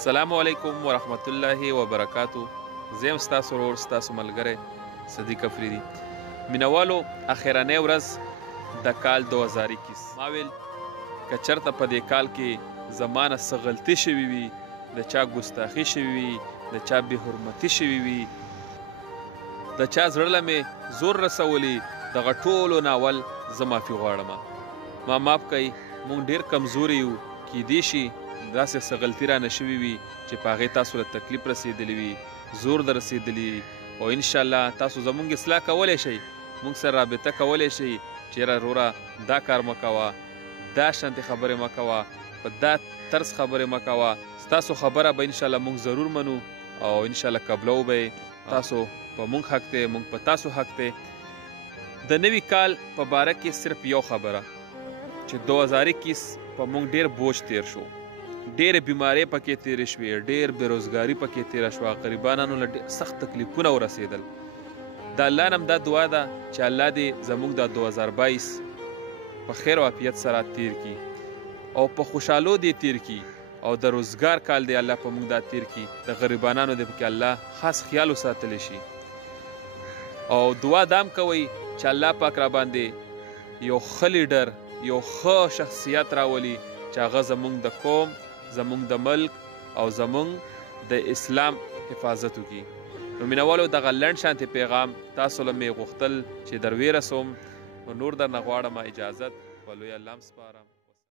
السلام علیکم ورحمت الله وبرکاتو. زه یم ستاسو ورور ستاسو ملګری صدیق افریدي. مینوالو اخرنۍ ورځ د کال 2021 ما ویل که چېرته په دې کال کې زما نه څه غلطي شوي وي، د چا ګستاخي شوي وي، د چا بې حرمتي شوي وي، د چا زړه له مې زور رسولی، دغه ټولو نه اول زه معافي غواړم. ما معاف کوئ، موږ ډېر کمزوري یو، کیدای شي داسې څه غلطي رانه شوي وي چې په هغې تاسو له تکلیف رسېدلی وي، زور در رسېدلی وي، او انشاءالله تاسو زموږ اصلاح کولی شئ، موږ سره رابطه کولی شئ چې یاره وروره دا کار مه کوه، دا شانتې خبرې مه کوه، په دا طرز خبرې مه کوه. ستاسو خبره به انشاءالله موږ ضرور منو او انشاءالله قبلو به یې. تاسو په موږ حق دی، موږ په تاسو حق دی. د نوي کال په باره کې صرف یو خبره چې 2021 په موږ ډېر بوج تیر شو، ډېرې بیمارۍ پکې تېرې شوې، ډېر بېروزګاري پکې تېره شوه، غریبانو له ډېر سخت تکلیفونه ورسېدل. د الله نه هم دا دعا ده چې الله دې زموږ دا 2022 په خیر او عافیت سره تیر کړي او په خوشحالو دې تیر کړي او د روزګار کال دی الله په موږ دا تیر کړي، د غریبانانو دې پکې الله خاص خیال وساتلی شي. او دعا دا هم کوئ چې الله پاک را باندې یو ښه لیډر، یو ښه شخصیت راولي چې هغه زموږ د قوم، زموږ د ملک او زموږ د اسلام حفاظت وکړي. نو مینوالو دغه لنډ شانتې پیغام تاسو له مې غوښتل چې در ورسوم، نو نور درنه غواړم اجازت په لوی الله م سپارم.